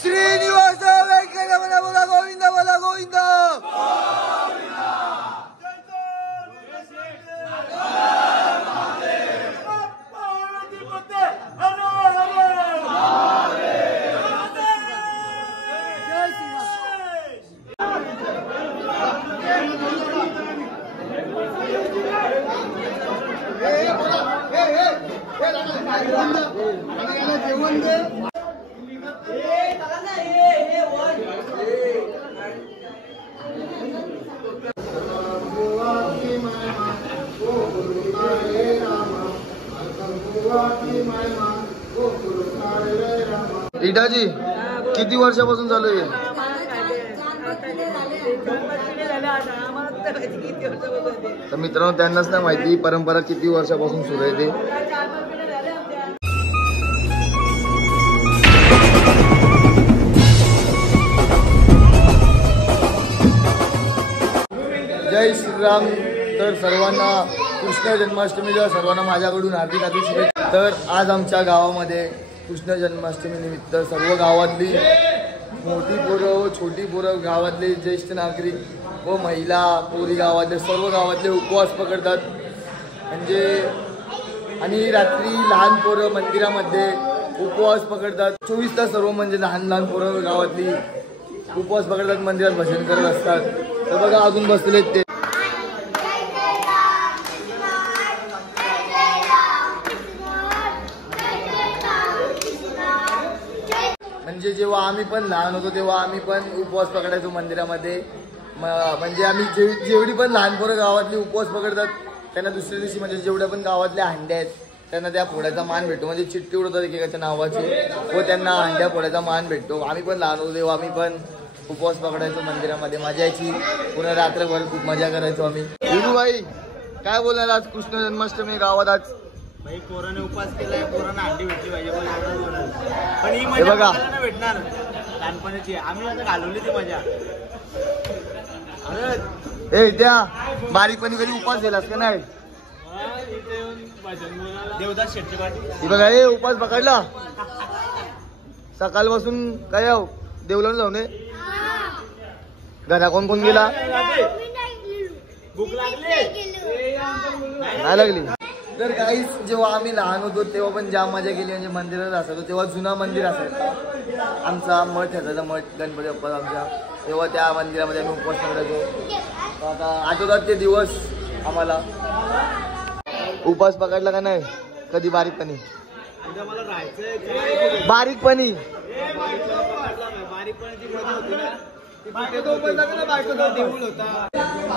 श्रीनिवास वेंकटरमण बोला गोविंद बोला गोविंद. इटाजी किती वर्षापासून चालू आहे? तर मित्रांनो त्यांनाच नाही माहिती परंपरा किती वर्षापासून सुरू आहे ते. जय श्रीराम. तर सर्वांना कृष्ण जन्माष्टमीच्या सर्वांना माझ्याकडून हार्दिक हार्दिक शुभेच्छा. तर आज आमच्या गावामध्ये कृष्ण जन्माष्टमी निमित्त सर्व गावातली मोठी पोरं व छोटी पोरं, गावातले ज्येष्ठ नागरिक व महिला, पोरी गावातले सर्व गावातले उपवास पकडतात. म्हणजे आणि रात्री लहान पोरं मंदिरामध्ये उपवास पकडतात. 24 तास सर्व म्हणजे लहान लहान पोरं गावातली उपवास पकडतात, मंदिरात भजन करत असतात. तर बघा अजून बसलेले ते. म्हणजे जेव्हा आम्ही पण लहान होतो तेव्हा आम्ही पण उपवास पकडायचो मंदिरामध्ये. म्हणजे आम्ही जेवढी पण लहान पोरं गावातली उपवास पकडतात त्यांना दुसऱ्या दिवशी म्हणजे जेवढ्या पण गावातल्या हांड्या आहेत त्यांना त्या फोड्याचा मान भेटतो. म्हणजे चिठ्ठी उडवतात एकेकाच्या नावाची व त्यांना हांड्या फोड्याचा मान भेटतो. आम्ही पण लहान होतो तेव्हा आम्ही पण उपवास पकडायचो मंदिरामध्ये, मजा यायची. पूर्ण रात्रभर खूप मजा करायचो आम्ही. भाई काय बोलणार आज कृष्ण जन्माष्टमी गावात? आज भाई पोराने उपवास केलाय, पोरांना अंडी भेटली पाहिजे पण ही मजा बघा भेटणार लहानपणाची. आम्ही आता घालवली ती मजा. अरे त्या बारीकपणी कधी उपवास केलास का नाही? देवदास शेट्टी पाटील बघा हे उपवास पकडला सकाळपासून काय देवला जाऊन घरा कोण कोण गेला? भूक लागली नाही लागली. तर काहीच जेव्हा आम्ही लहान होतो तेव्हा पण जाम मजा केली. म्हणजे मंदिरात असायचो तेव्हा जुना मंदिर असायचा आमचा, मठ असायचा, मठ गणपती बाप्पा आमच्या. तेव्हा त्या मंदिरामध्ये आम्ही उपवास पकडायचो. आता आठवतात ते दिवस आम्हाला. उपवास पकडला का नाही कधी? बारीकपणी बारीकपणी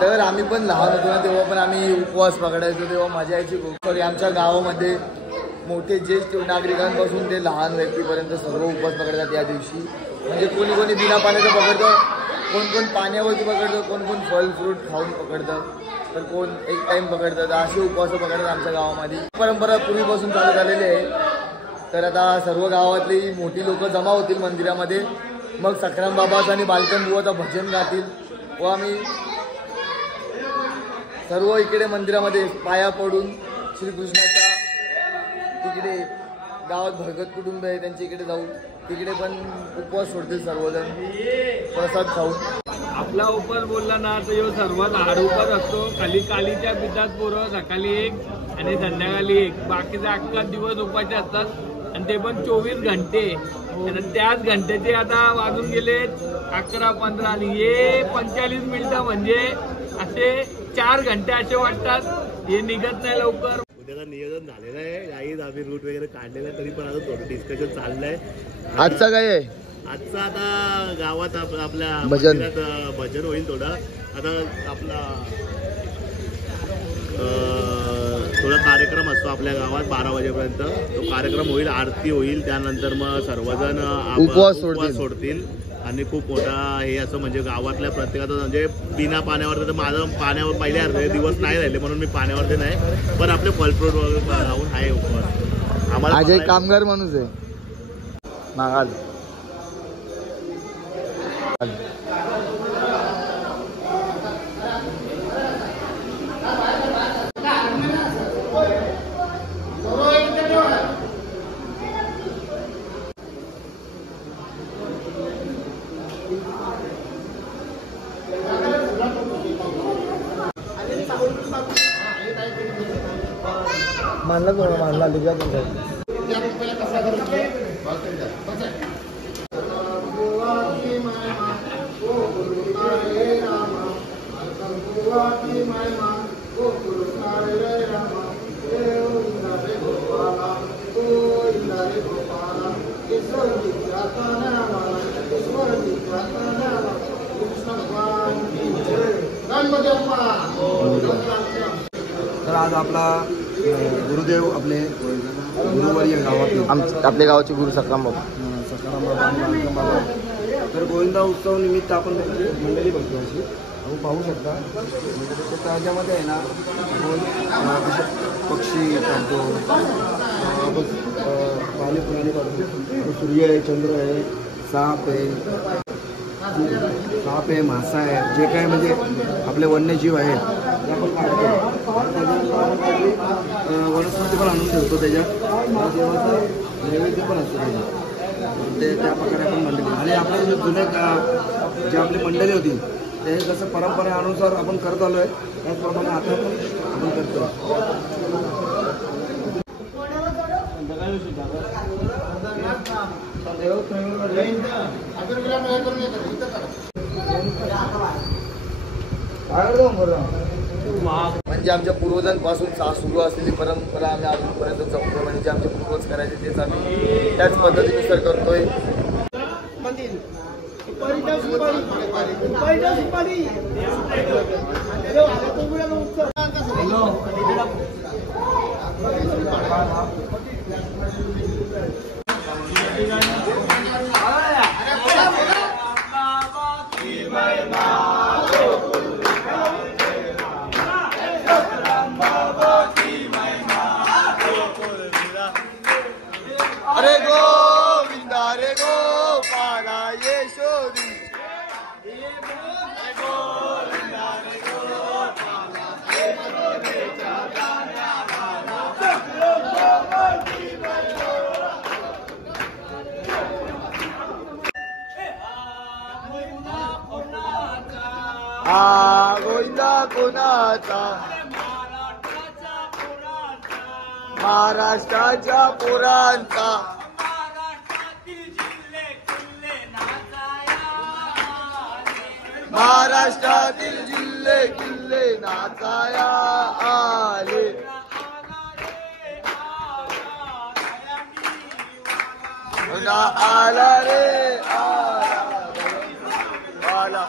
तर आम्ही पण लहान होतो ना तेव्हा पण आम्ही उपवास पकडायचो. तेव्हा मजा यायची खूप. आमच्या गावामध्ये मोठे ज्येष्ठ नागरिकांपासून ते लहान व्यक्तीपर्यंत सर्व उपवास पकडतात त्या दिवशी. म्हणजे कोणी कोणी बिना पाण्याचं पकडतं, कोण कोण पाण्यावरती पकडतं, कोण कोण फल फ्रूट खाऊन पकडतं, तर कोण एक टाइम पकडतात. असे उपवास पकडतात आमच्या गावामध्ये. परंपरा पूर्वीपासून चालू झालेली आहे. तर आता सर्व गावातली मोठी लोक जमा होतील मंदिरामध्ये. मग सखाराम बाबाचं आणि बालकन बुवाचं भजन गातील व आम्ही सर्व इकडे मंदिरामध्ये पाया पडून श्रीकृष्णाच्या तिकडे गावात भगत कुटुंब आहे त्यांच्या इकडे जाऊ. तिकडे पण उपवास सोडतील सर्वजण प्रसाद खाऊन. आपला उपवास बोलला ना तर यो सर्वात हाड उपवास असतो. खाली कालीच्या पिठात पोरं सकाळी एक आणि संध्याकाळी एक, बाकीचे अख्खा दिवस उपाशी असतात आणि ते पण 24 घंटे. त्याच घंट्याचे आता वाजून गेले 11-15 आणि हे 45 मिनिटं म्हणजे असे 4 घंटे असे वाटतात. हे निघत नाही लवकर. उद्याला नियोजन झालेलं आहे, काही आम्ही रूट वगैरे काढलेलं आहे, तरी पण आता थोडं डिस्कशन चाललंय. आजचा काय आहे? आजचा आता गावात आपल्या भजन होईल. थोडं आता आपला थोडा कार्यक्रम असतो आपल्या गावात 12 वाजेपर्यंत. तो कार्यक्रम होईल, आरती होईल, त्यानंतर मग सर्वजण उपवास सोडतील. आणि खूप मोठा हे असं म्हणजे गावातल्या प्रत्येकाचं म्हणजे बिना पाण्यावर. तर माझं पाण्यावर पहिले अर्धे दिवस नाही राहिले म्हणून मी पाण्यावरती नाही, पण आपले फलफ्रूट वगैरे राहून आहे उपवास. आम्हाला आज एक कामगार माणूस आहे मागाल. मानला लिखा तर आज आपला गुरुदेव आपले गुरुवर्य गावात आपल्या गावाचे गुरु सकाराम बाबा. तर गोविंदा उत्सव निमित्त आपण मंडळी बघतो अशी आपण पाहू शकता. म्हणजे त्याच्यामध्ये आहे ना आपण पक्षी काढतो, पाणी पुराणी काढतो. सूर्य आहे, चंद्र आहे, साप आहे, मासा आहे, जे काय म्हणजे आपले वन्यजीव आहेत ते आपण काढतो. वनस्पती पण आणून ठेवतो, त्याच्यात देवाचं नैवेद्य पण असतो त्याच्यात. ते त्या प्रकारे आपण मंडळी आणि आपले जे जुने जे आपली मंडळी होती ते जसं परंपरेनुसार आपण करत आलो आहे त्याचप्रमाणे आता पण आपण करतो. म्हणजे आमच्या पूर्वजांपासून सुरू असलेली परंपरा आम्ही अजूनपर्यंत जपतो. म्हणजे आमचे पूर्वज करायचे तेच आम्ही त्याच पद्धतीनुसार करतोय. अरे गोविंदा रे गोपाला यशोदी. हा गोविंदा कोणाचा? महाराष्ट्राच्या पोरांचा. महाराष्ट्रातील जिल्हे किल्ले नाचाया आले. आला रे आला.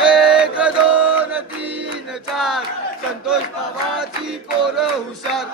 एक दोन तीन चार संतोष बाबाची पोरं हुशार.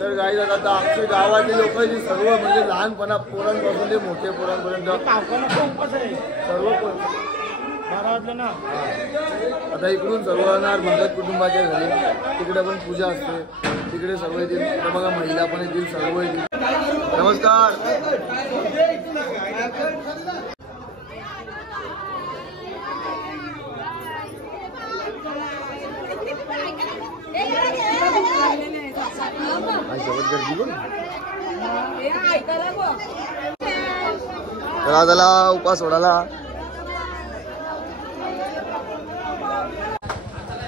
तर गाईज आता आमच्या गावातले लोक जी सर्व म्हणजे लहानपणा पोरांपासून ते मोठे पोरांपर्यंत सर्व ना आता इकडून सर्व येणार भगत कुटुंबाच्या घरी, तिकडे पण पूजा असते, तिकडे सर्व येतील. तर बघा महिला पण येतील, सर्व येतील. नमस्कार. तर त्याला उपास सोडायला.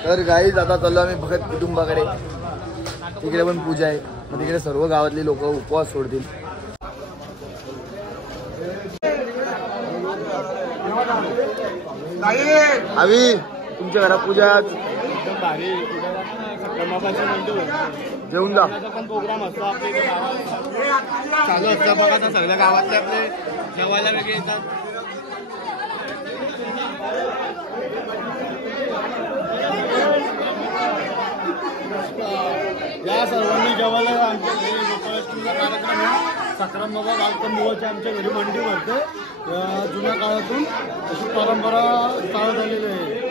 तर गाईज आता चाललो आम्ही भगत कुटुंबाकडे, तिकडे पण पूजा आहे. मग तिकडे सर्व गावातली लोक उपवास सोडतील. आम्ही तुमच्या घरात पूजा जेवून जा. प्रोग्राम असतो आपले चालू असतं बघा. सगळ्या गावातले आपले जेवायला वेगळे येतात. या सर्वांनी जेवायला आमच्या घरी गोपाळाष्टमीचा कार्यक्रम आहे. सक्राम बाबा गावतंबुवाच्या आमच्या घरी मंडी भरते. जुन्या काळातून अशी परंपरा चालत आलेली आहे.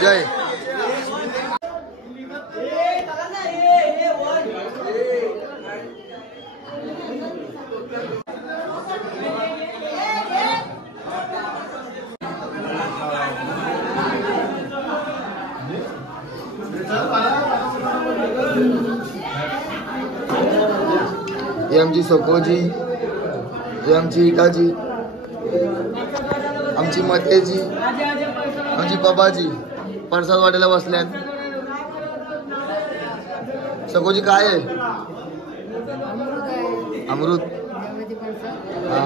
जय. ही आमची सकोजी, ही आमची इटाजी, आमची मतेजी, आमची पबाजी प्रसाद वाटायला बसल्यात. सकोजी काय आहे? अमृत. हा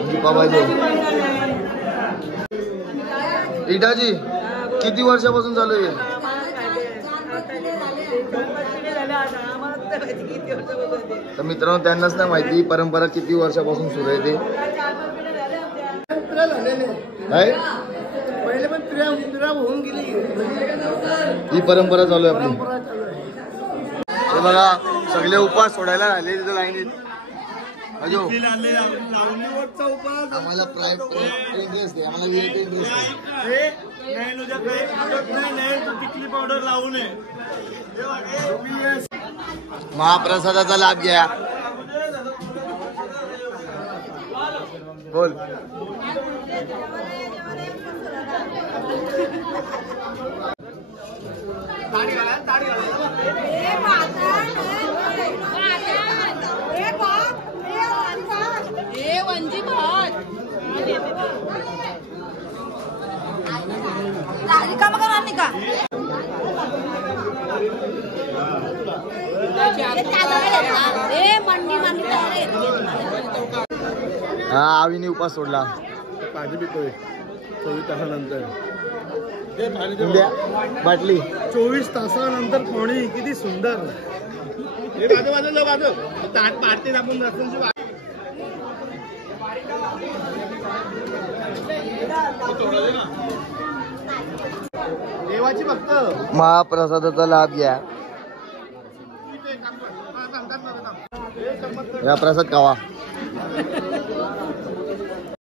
आमची पबाजी. इटाजी किती वर्षापासून चालू आहे? तर मित्रांनो त्यांनाच नाही माहिती परंपरा किती वर्षापासून सुरू आहे ते. पहिले पण त्रिया होऊन गेली. ही परंपरा चालू आहे आपली. हे बघा सगळे उपास सोडायला आले तिथे लाईनीत. अजो आम्हाला प्रायव्हेट इंटरेस्ट आहे, आम्हाला व्हीआयपी इंटरेस्ट आहे. पावडर लावू नये. महाप्रसादाचा लाभ घ्या. बोल. हा आवीने उपास सोडला. पाणी पितोय 24 तासानंतर. बाटली 24 तासानंतर पाणी किती सुंदर. ताट पाडते आपण देवाची भक्त. महाप्रसादाचा लाभ घ्या. या प्रसाद खावा.